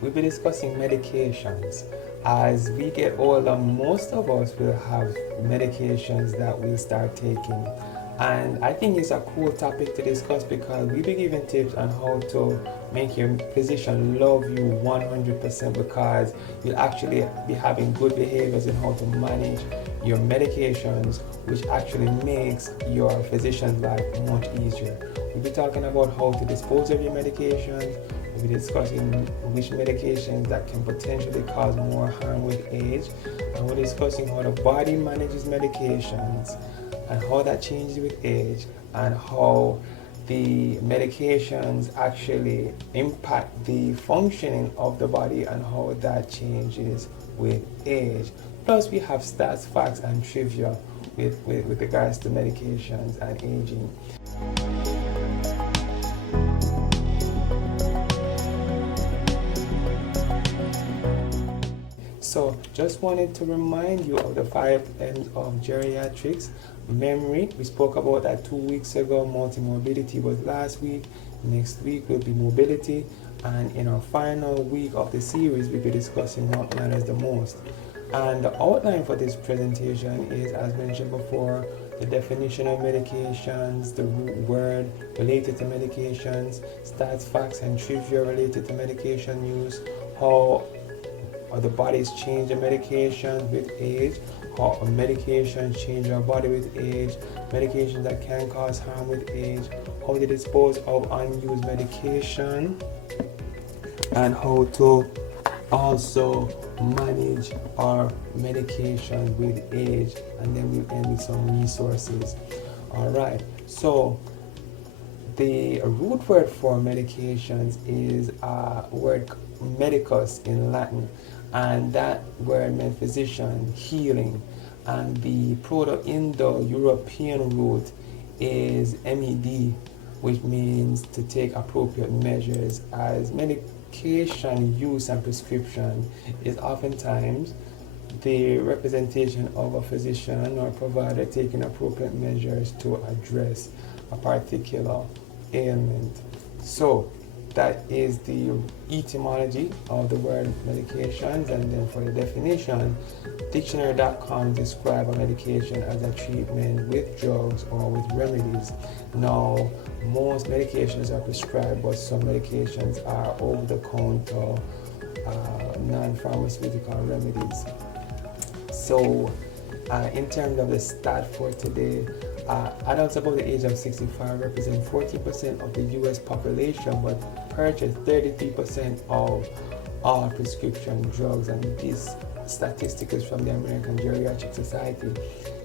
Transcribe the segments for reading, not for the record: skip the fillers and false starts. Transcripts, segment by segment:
we'll be discussing medications. As we get older, most of us will have medications that we'll start taking. And I think it's a cool topic to discuss because we'll be giving tips on how to make your physician love you 100% because you'll actually be having good behaviors in how to manage your medications, which actually makes your physician's life much easier. We'll be talking about how to dispose of your medications. We'll be discussing which medications that can potentially cause more harm with age. And we're discussing how the body manages medications and how that changes with age and how the medications actually impact the functioning of the body and how that changes with age. Plus, we have stats, facts, and trivia with regards to medications and aging. So, just wanted to remind you of the 5 M's of geriatrics. Memory, we spoke about that 2 weeks ago. Multimorbidity was last week. Next week will be mobility. And in our final week of the series, we'll be discussing what matters the most. And the outline for this presentation is, as mentioned before, the definition of medications, the root word related to medications, stats, facts, and trivia related to medication use, how the bodies change the medication with age, how medications change our body with age, medications that can cause harm with age, how to dispose of unused medication, and how to also manage our medication with age, and then we'll end with some resources. Alright, so the root word for medications is a word medicus in Latin, and that word meant physician, healing, and the Proto-Indo-European root is med, which means to take appropriate measures, as medication use and prescription is oftentimes the representation of a physician or provider taking appropriate measures to address a particular ailment. So that is the etymology of the word medications. And then for the definition, dictionary.com describes a medication as a treatment with drugs or with remedies. Now, most medications are prescribed, but some medications are over-the-counter non-pharmaceutical remedies. So in terms of the stat for today, adults above the age of 65 represent 40% of the US population, but purchase 33% of all prescription drugs, and this statistic is from the American Geriatric Society.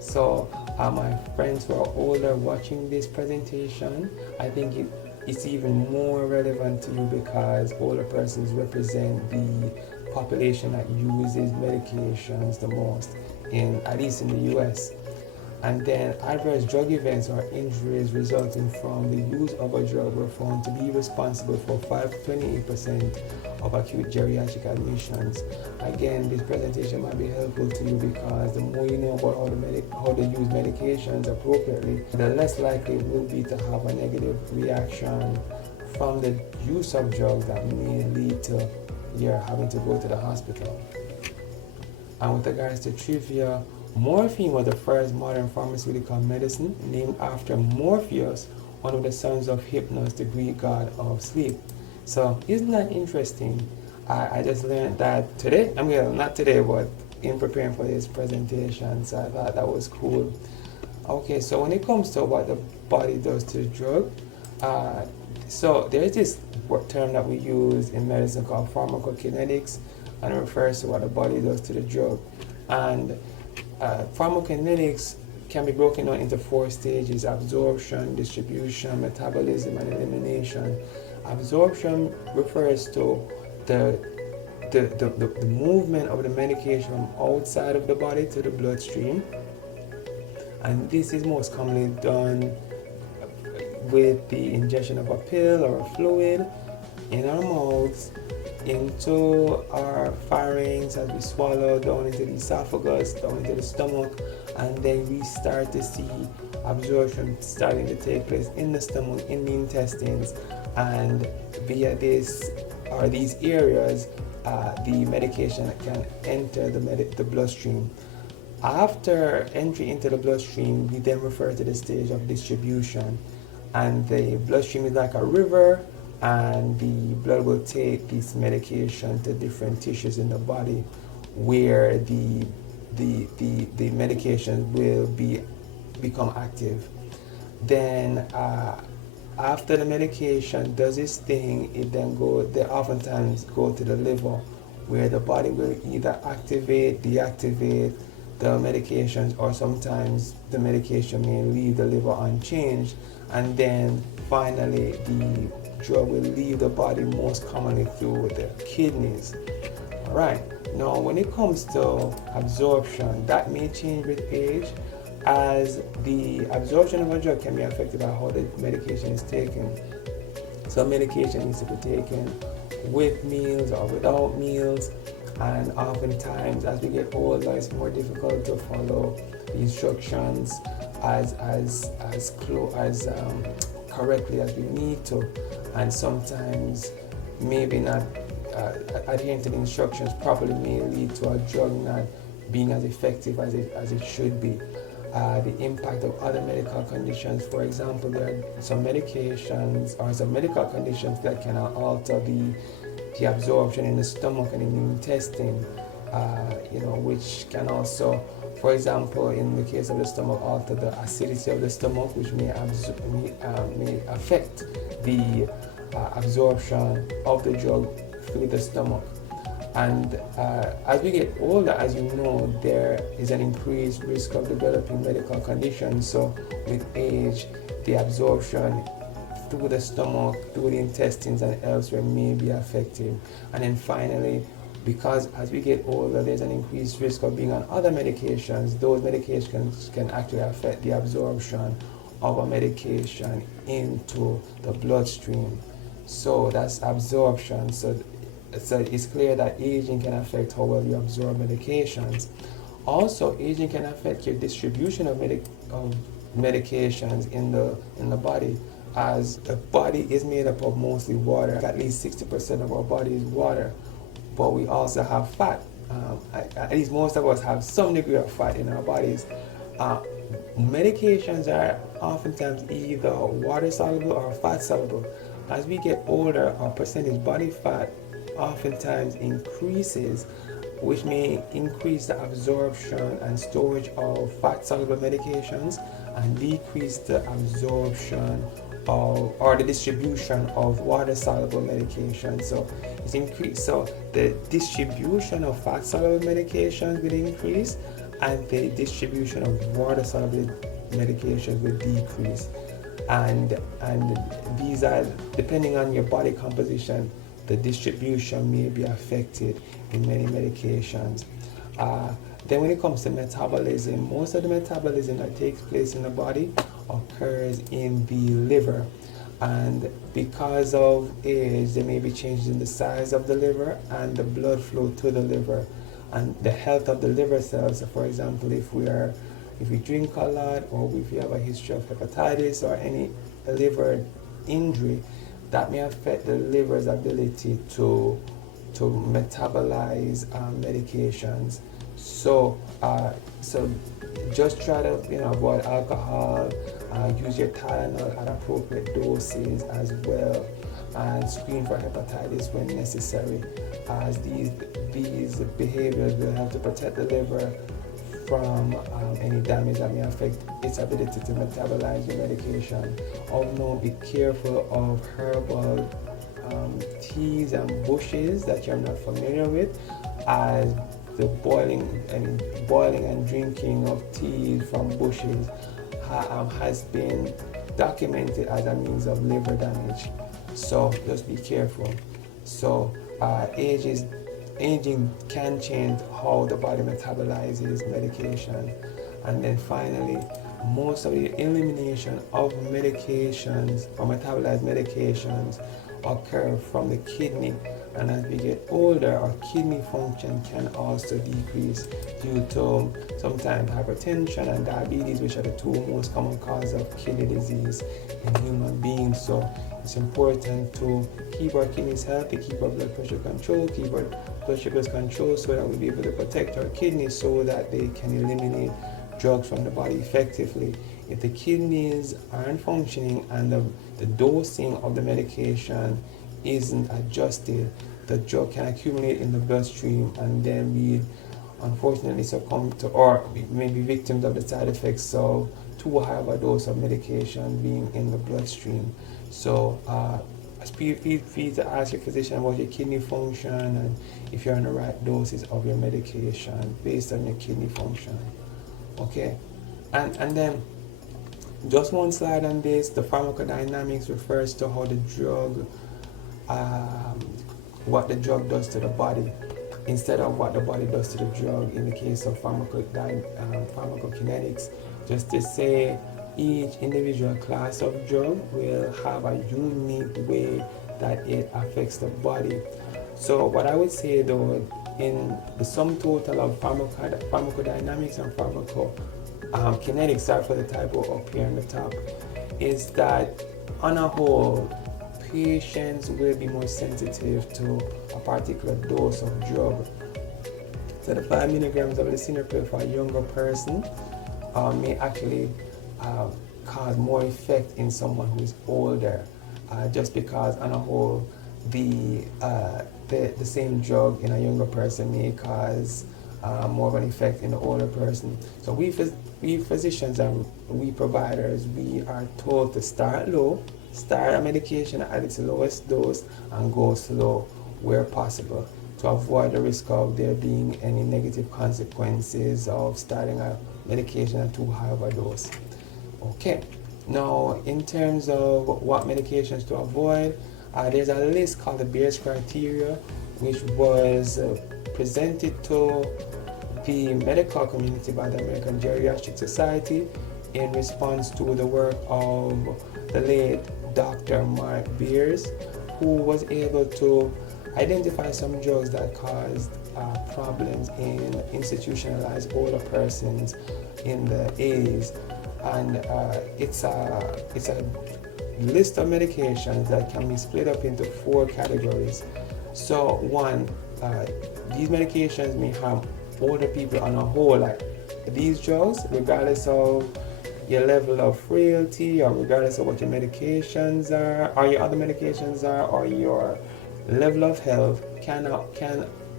So my friends who are older watching this presentation, I think it's even more relevant to you because older persons represent the population that uses medications the most, at least in the US. And then adverse drug events or injuries resulting from the use of a drug were found to be responsible for 5 to 28% of acute geriatric admissions. Again, this presentation might be helpful to you because the more you know about how to use medications appropriately, the less likely it will be to have a negative reaction from the use of drugs that may lead to your having to go to the hospital. And with regards to trivia, morphine was the first modern pharmaceutical medicine, named after Morpheus, one of the sons of Hypnos, the Greek god of sleep. So isn't that interesting? I just learned that today. Not today, but in preparing for this presentation. So I thought that was cool. Okay, so when it comes to what the body does to the drug, so there's this term that we use in medicine called pharmacokinetics, and it refers to what the body does to the drug. And pharmacokinetics can be broken down into 4 stages: absorption, distribution, metabolism, and elimination. Absorption refers to the movement of the medication from outside of the body to the bloodstream, and this is most commonly done with the ingestion of a pill or a fluid in our mouths into our pharynx as we swallow down into the esophagus, down into the stomach, and then we start to see absorption starting to take place in the stomach, in the intestines, and via this or these areas, the medication can enter the bloodstream. After entry into the bloodstream, we then refer to the stage of distribution. And the bloodstream is like a river, and the blood will take this medication to different tissues in the body where the medication will become active. Then after the medication does its thing, they oftentimes go to the liver, where the body will either activate, deactivate the medications, or sometimes the medication may leave the liver unchanged, and then finally the drug will leave the body, most commonly through the kidneys. All right. Now, when it comes to absorption, that may change with age, as the absorption of a drug can be affected by how the medication is taken. Some medication needs to be taken with meals or without meals, and oftentimes as we get older, it's more difficult to follow the instructions as correctly as we need to, and sometimes maybe not adhering to the instructions properly may lead to a drug not being as effective as it should be. The impact of other medical conditions. For example, there are some medications or some medical conditions that can alter the absorption in the stomach and in the intestine, which can also, for example, in the case of the stomach, alter the acidity of the stomach, which may affect the absorption of the drug through the stomach. And as we get older, as you know, there is an increased risk of developing medical conditions. So with age, the absorption through the stomach, through the intestines and elsewhere may be affected. And then finally, because as we get older, there's an increased risk of being on other medications. Those medications can actually affect the absorption of a medication into the bloodstream. So that's absorption. So it's clear that aging can affect how well you absorb medications. Also, aging can affect your distribution of medications in the body, as the body is made up of mostly water. At least 60% of our body is water, but we also have fat. At least most of us have some degree of fat in our bodies. Medications are oftentimes either water soluble or fat soluble. As we get older, our percentage body fat oftentimes increases, which may increase the absorption and storage of fat soluble medications and decrease the absorption of or the distribution of water soluble medications. So it's increased. So the distribution of fat soluble medications will increase, and the distribution of water soluble medications will decrease. And these are, depending on your body composition, the distribution may be affected in many medications. Then when it comes to metabolism, most of the metabolism that takes place in the body occurs in the liver. And because of age, there may be changes in the size of the liver and the blood flow to the liver and the health of the liver cells. So for example, if we drink a lot, or if we have a history of hepatitis or any liver injury, that may affect the liver's ability to metabolize medications. So just try to avoid alcohol, use your Tylenol at appropriate doses as well, and screen for hepatitis when necessary, as these behaviors will help to protect the liver from any damage that may affect its ability to metabolize your medication. Also, be careful of herbal teas and bushes that you're not familiar with, as the boiling and drinking of teas from bushes has been documented as a means of liver damage. So just be careful. So aging can change how the body metabolizes medication. And then finally, most of the elimination of medications or metabolized medications occur from the kidney, and as we get older, our kidney function can also decrease due to sometimes hypertension and diabetes, which are the two most common causes of kidney disease in human beings. So it's important to keep our kidneys healthy, keep our blood pressure controlled, keep our blood sugars controlled, so that we'll be able to protect our kidneys so that they can eliminate drugs from the body effectively. If the kidneys aren't functioning and the dosing of the medication isn't adjusted, the drug can accumulate in the bloodstream, and then we unfortunately succumb to, or maybe victims of the side effects of too high of a dose of medication being in the bloodstream. So feel free to ask your physician about your kidney function and if you're on the right doses of your medication based on your kidney function. Okay, and then just one slide on this. The pharmacodynamics refers to how the drug, what the drug does to the body, instead of what the body does to the drug in the case of pharmacokinetics. Just to say, each individual class of drug will have a unique way that it affects the body. So what I would say though, in the sum total of pharmacodynamics and pharmacokinetics, sorry for the typo up here on the top, is that on a whole, patients will be more sensitive to a particular dose of drug. So the 5 milligrams of lisinopril for a younger person may actually cause more effect in someone who is older, just because on a whole the same drug in a younger person may cause more of an effect in the older person. So we physicians and we providers, we are told to start low, start a medication at its lowest dose and go slow where possible to avoid the risk of there being any negative consequences of starting a medication at too high of a dose. Okay, now in terms of what medications to avoid, there's a list called the Beers criteria, which was presented to the medical community by the American Geriatric Society in response to the work of the late Dr. Mark Beers, who was able to identify some drugs that caused problems in institutionalized older persons in the 80s. And it's a list of medications that can be split up into 4 categories. So one, these medications may harm older people on a whole. Like these drugs, regardless of your level of frailty or regardless of what your medications are or your other medications are or your level of health, can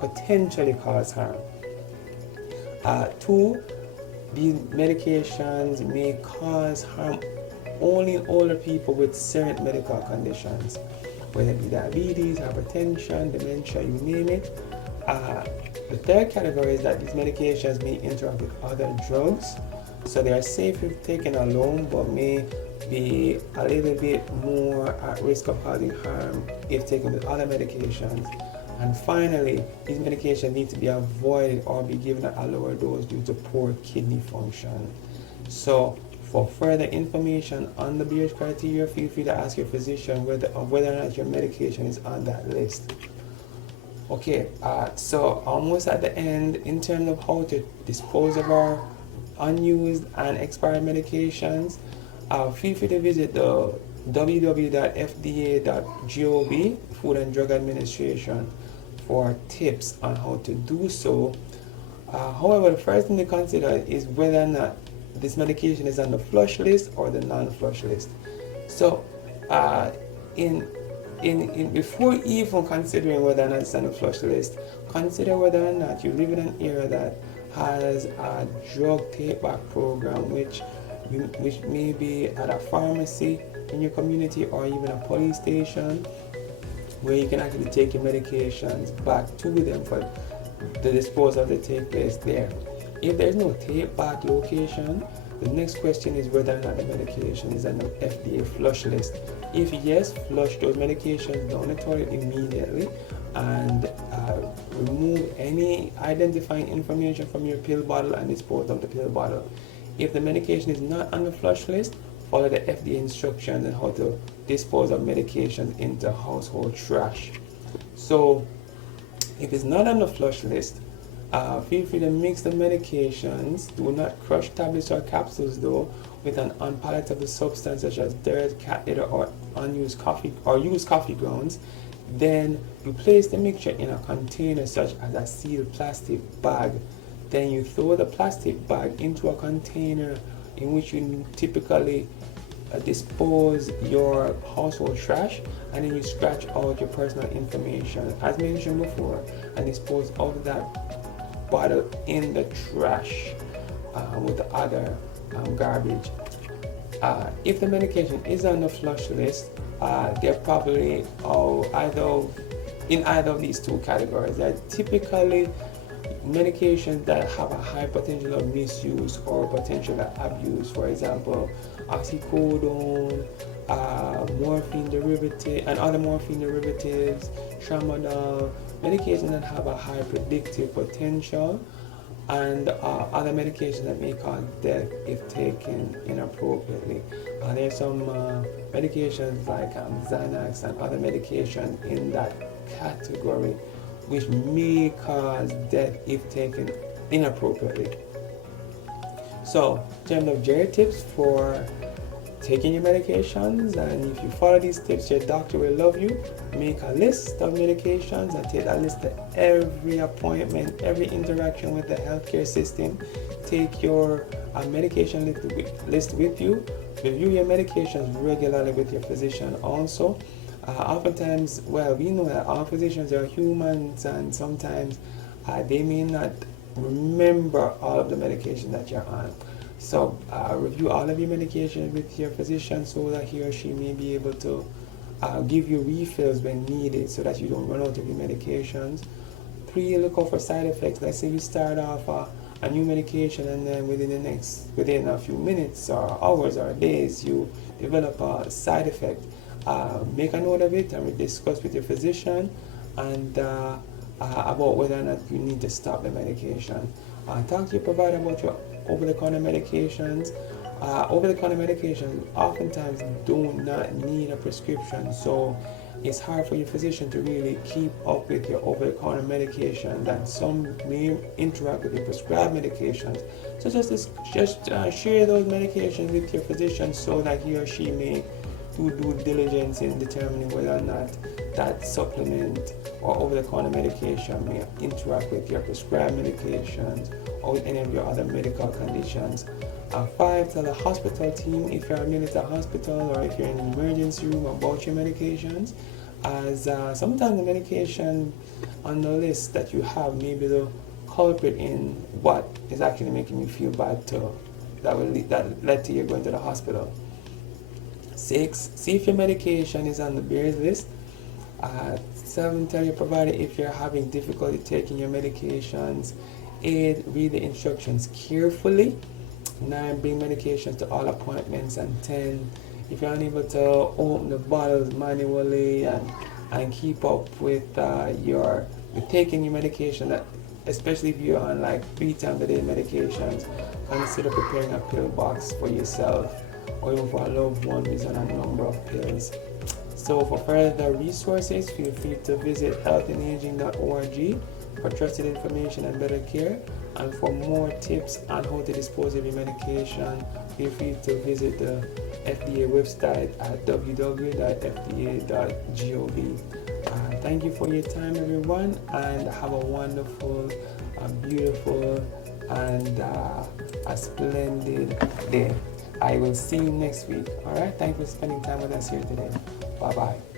potentially cause harm. 2, these medications may cause harm only in older people with certain medical conditions, whether it be diabetes, hypertension, dementia, you name it. The 3rd category is that these medications may interact with other drugs, so they are safe if taken alone, but may be a little bit more at risk of causing harm if taken with other medications. And finally, these medications need to be avoided or be given at a lower dose due to poor kidney function. So for further information on the Beers criteria, feel free to ask your physician whether or not your medication is on that list. Okay, so almost at the end, in terms of how to dispose of our unused and expired medications, feel free to visit the www.fda.gov, Food and Drug Administration, for tips on how to do so. However, the first thing to consider is whether or not this medication is on the flush list or the non-flush list. So, before even considering whether or not it's on the flush list, consider whether or not you live in an area that has a drug take-back program, which may be at a pharmacy in your community or even a police station, where you can actually take your medications back to them for the disposal that take place there. If there's no take-back location, the next question is whether or not the medication is on the FDA flush list. If yes, flush those medications down the toilet immediately and remove any identifying information from your pill bottle and dispose of the pill bottle. If the medication is not on the flush list, follow the FDA instructions on how to dispose of medications into household trash. So if it's not on the flush list, feel free to mix the medications. Do not crush tablets or capsules though with an unpalatable substance such as dirt, cat litter, or unused coffee or used coffee grounds. Then you place the mixture in a container such as a sealed plastic bag. Then you throw the plastic bag into a container in which you typically dispose your household trash, and then you scratch out your personal information as mentioned before and dispose of that bottle in the trash with the other garbage. If the medication is on the flush list, they're probably in either of these two categories. They're typically medications that have a high potential of misuse or potential of abuse. For example, oxycodone, morphine derivative and other morphine derivatives, tramadol, medications that have a high predictive potential, and other medications that may cause death if taken inappropriately. There's some medications like Xanax and other medications in that category which may cause death if taken inappropriately. So, in terms of GeriTips for taking your medications, and if you follow these tips, your doctor will love you. Make a list of medications and take that list to every appointment, every interaction with the healthcare system. Take your medication list with you. Review your medications regularly with your physician also. Oftentimes, we know that all physicians are humans, and sometimes they may not remember all of the medication that you're on. So review all of your medication with your physician so that he or she may be able to give you refills when needed so that you don't run out of your medications. 3, look out for side effects. Let's say you start off a new medication and then within a few minutes or hours or days you develop a side effect. Make a note of it and discuss with your physician and about whether or not you need to stop the medication. Talk to your provider about your over-the-counter medications. Over-the-counter medications oftentimes do not need a prescription, so it's hard for your physician to really keep up with your over-the-counter medication, that some may interact with your prescribed medications. So just share those medications with your physician so that he or she may do due diligence in determining whether or not that supplement or over-the-counter medication may interact with your prescribed medications or with any of your other medical conditions. 5, tell the hospital team if you're admitted to a hospital or if you're in an emergency room about your medications, as sometimes the medication on the list that you have may be the culprit in what is actually making you feel bad too, that led to you going to the hospital. 6, see if your medication is on the bears list. 7, tell your provider if you're having difficulty taking your medications. 8, read the instructions carefully. 9, bring medications to all appointments. And 10, if you're unable to open the bottles manually and keep up with taking your medication, especially if you're on like 3 times a day medications, consider preparing a pill box for yourself or even for a loved one who is on a number of pills. So for further resources, feel free to visit healthandaging.org for trusted information and better care. And for more tips on how to dispose of your medication, feel free to visit the FDA website at www.fda.gov. Thank you for your time, everyone, and have a wonderful, beautiful, and a splendid day. I will see you next week. All right. Thank you for spending time with us here today. Bye-bye.